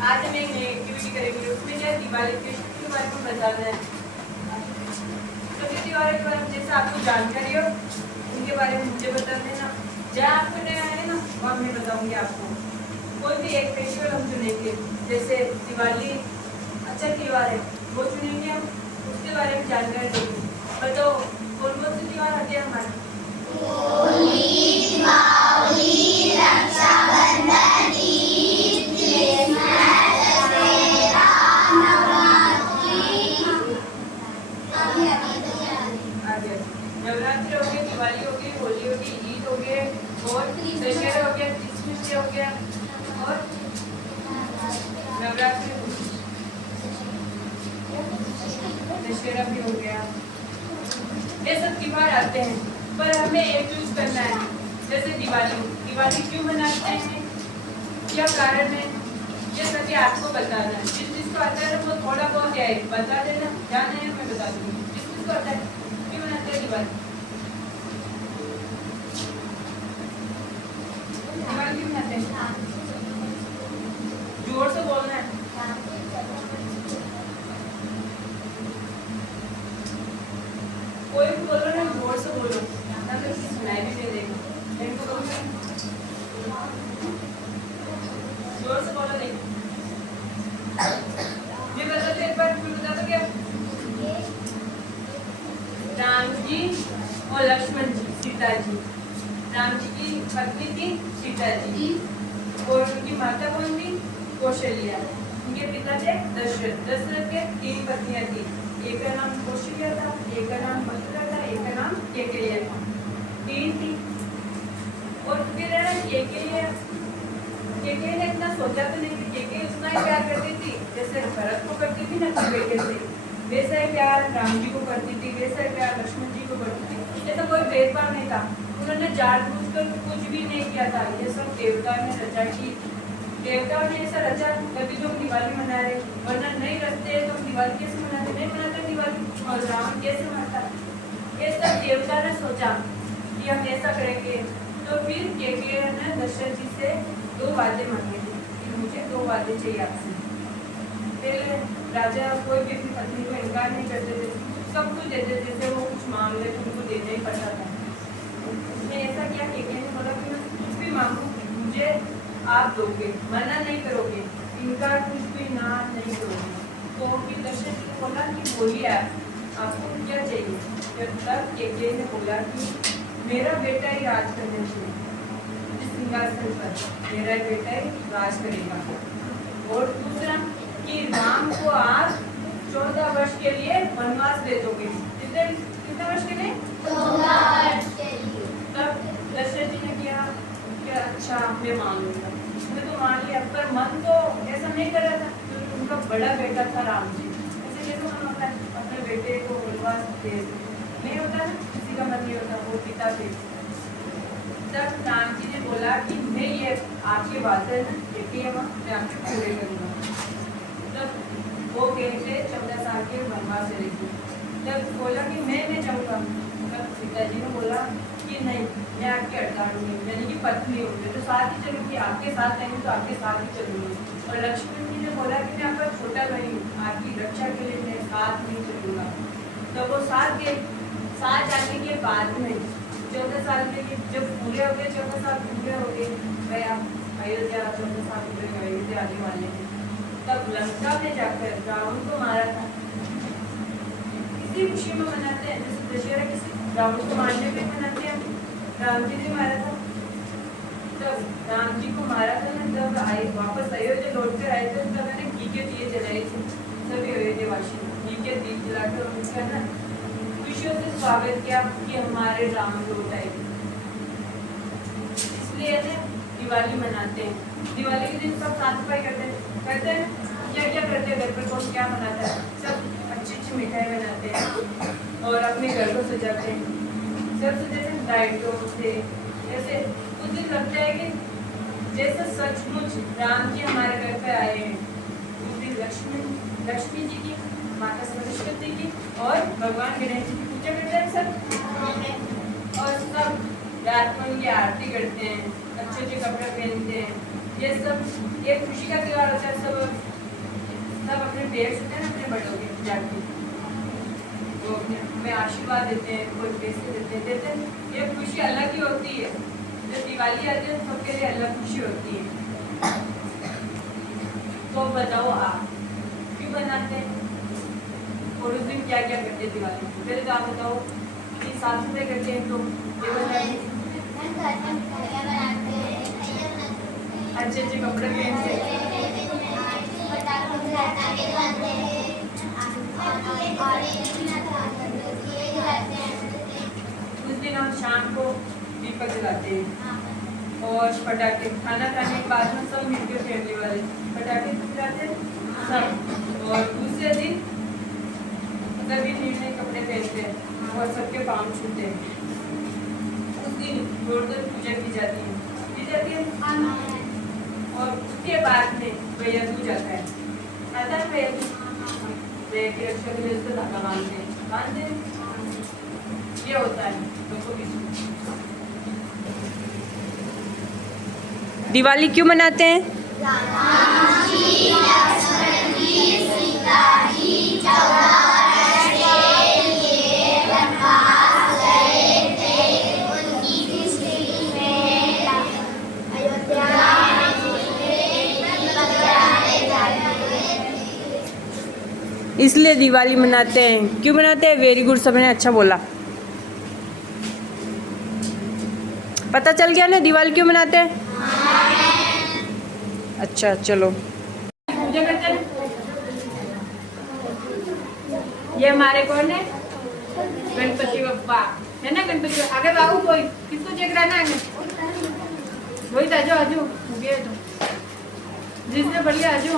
आज हम एक नई एक्टिविटी करेंगे, उसमें क्या दिवाली के बारे में बताना है। तो दिवाली के बारे में जैसे आपको जानकारी हो उनके बारे में मुझे बता देना। जहाँ आपको नहीं आए ना वहाँ मैं बताऊंगी आपको। कोई भी एक फेस्टिवल हम चुनेंगे, जैसे दिवाली अच्छा त्योहार है वो चुनेंगे हम, उसके बारे में जानकारी देंगे। बताओ कौन कौन से त्योहार आते हैं हमारे? होली, दीपावली, रक्षाबंधन, ईद, क्रिसमस, दशहरा, नवरात्रि। नवरात्रि हो गई, दिवाली हो गई, होली हो गई, ईद हो गए और दशहरा हो गया, क्रिसमस हो गया और नवरात्रि दशहरा भी हो गया। ये सब त्योहार आते हैं, पर हमें एक चूज करना है। जैसे दिवाली क्यों मनाते हैं, क्या कारण है, ये सभी आपको बताना है। जिसको आता है वो थोड़ा बहुत है बता देना, जाना है मैं बता दूंगी। जिसको आता है क्यों मनाते हैं दिवाली क्यों मनाते हैं? जोर से बोलना है। कोई भी बोलो ना, जोर से बोलो, ना तो सुनाई भी नहीं देगा। जोर से बोलो। नहीं मैं बता दो, एक बार मैं बता दो क्या? राम जी और लक्ष्मण जी, सीता जी। राम जी की पत्नी थी सीता जी और उनकी माता कौन थी? कौशल्या। उनके पिता थे दशरथ। दशरथ के 3 पत्नियां थी, एक का नाम कौशल्या था, एक का नाम मथुरा था, एक का नाम केकैया था। 3 थी। और फिर केकैया ने इतना सोचा तो नहीं कि केकैया उतना ही प्यार करती थी जैसे भरत को करती थी ना अपने बेटे से, वैसा ही प्यार राम जी को करती थी, वैसा ही प्यार लक्ष्मण जी को करती थी। ऐसा कोई भेदभाव नहीं था। उन्होंने जानबूझकर कुछ भी नहीं किया था, ये सब देवताओं ने रचा की। देवताओं ने ऐसा रचा तभी तो हम दिवाली मना रहे, वरना नहीं रचते तो हम दिवाली कैसे मनाते? नहीं मनाते दिवाली। और रावण कैसे मनाता? ये सब देवता ने सोचा कि हम ऐसा करेंगे। तो फिर केकैया ने दशरथ जी से 2 वादे मांगे थे कि मुझे 2 वादे चाहिए आपसे। पहले राजा कोई भी अपनी पत्नी को इनकार नहीं करते थे, सब कुछ देते थे। जैसे वो कुछ मांग ले तो उनको देना ही पड़ता था। उसने ऐसा किया, केकैया ने बोला कि मैं कुछ भी मांगू मुझे आप दोगे, मना नहीं करोगे, इनकार कुछ भी ना नहीं करोगे। तो फिर दशरथ जी ने बोला कि बोलिए आपको क्या चाहिए? तब केकैया ने बोला कि मेरा बेटा ही राज करना चाहिए इस सिंहासन पर, मेरा बेटा ही राज करेगा। और दूसरा कि राम को आप 14 वर्ष के लिए वनवास दे दोगे। कितने वर्ष के लिए? 14 वर्ष के लिए। तब दशरथ जी ने किया कि अच्छा मैं मान लूंगा। उसने तो मान लिया, पर मन तो ऐसा नहीं कर रहा था क्योंकि उनका बड़ा बेटा था राम जी। ऐसे कैसे मन होता है अपने बेटे को वनवास दे? नहीं होता ना, किसी का मन नहीं होता, वो पिता थे। तब राम जी ने बोला कि मैं ये आपके बात है ना केकैया मैं आपके पूरे करूँगा। तब वो गए थे 14 साल के वनवास चलेगी। तब बोला कि मैं जाऊँगा। तब सीता जी ने बोला कि नहीं, मैं आपके अड़तालूंगी, यानी कि पत्नी हूँ, मैं तो साथ ही चलूँगी, आपके साथ रहेंगी तो आपके साथ ही चलूँगी। और लक्ष्मण जी ने बोला कि मैं आपका छोटा भाई हूँ, आपकी रक्षा के लिए मैं साथ नहीं चलूँगा। तो वो साथ गए। साथ जाने के बाद में 14 साल के जब पूरे हो गए, 14 साल पूरे हो गए, भाई आप अयोध्या 14 साल पूरे अयोध्या आने वाले हैं। तब लंका में जाकर रावण को मारा था। इसी खुशी में मनाते हैं, जैसे दशहरा किसी रावण को मारने पे मनाते हैं। राम जी ने मारा था, तब राम जी को मारा था ना, तब आए वापस अयोध्या लौट कर आए थे, तब मैंने घी के दिए जलाए थे। सभी अयोध्यावासी घी के दीप जलाकर उनका ना खुशियों से स्वागत किया कि हमारे राम लौट आए। इसलिए दिवाली मनाते हैं। दिवाली के दिन सब साफ सफाई करते हैं। क्या क्या करते हैं घर पर? कौन क्या मनाता है? सब अच्छी मिठाई बनाते हैं और अपने घर को सजाते हैं। सब सजाते हैं लाइटों से। ऐसे उस दिन लगता है कि जैसे सचमुच राम जी हमारे घर पे आए हैं। उस दिन लक्ष्मी जी की, माता सरस्वती की और भगवान गणेश जी की पूजा करते हैं सब। और सब रात में उनकी आरती करते हैं, अच्छे अच्छे कपड़े पहनते हैं। ये सब एक खुशी का त्योहार होता है। सब अपने पेरेंट्स होते हैं ना, अपने बड़ों के जाके वो हमें आशीर्वाद देते हैं, कोई पैसे देते हैं। ये खुशी अलग ही होती है। जब दिवाली आती है तो सबके लिए अलग खुशी होती है। तो बताओ आप क्यों बनाते हैं और उस दिन क्या क्या करते हैं दिवाली में? पहले तो आप बताओ कि साफ सफाई करते हैं तो अच्छे अच्छे कपड़े पहनते हैं। उस दिन हम शाम को दीपक जलाते हैं और पटाखे खाना खाने के बाद में सब मिलकर फैमिली वाले पटाखे जलाते हैं सब। और दूसरे दिन सभी नए नए कपड़े पहनते हैं और सबके पाँव छूते हैं। उस दिन जोरदार पूजा की जाती है और उसके बाद में भैया दूज आता है। आता है भैया की रक्षा के लिए उसको धागा बांधते हैं। ये होता है लोगों की। दिवाली क्यों मनाते हैं? इसलिए दिवाली मनाते हैं। क्यों मनाते हैं? वेरी गुड, सबने अच्छा बोला। पता चल गया ना दिवाली क्यों मनाते हैं? अच्छा चलो। पूजा करते हैं। ये हमारे कौन है? गणपति बप्पा है ना। गणपति आगे बाबू कोई किसको चेक रहा है? वही था जो आजू तो जिसने बढ़िया आजू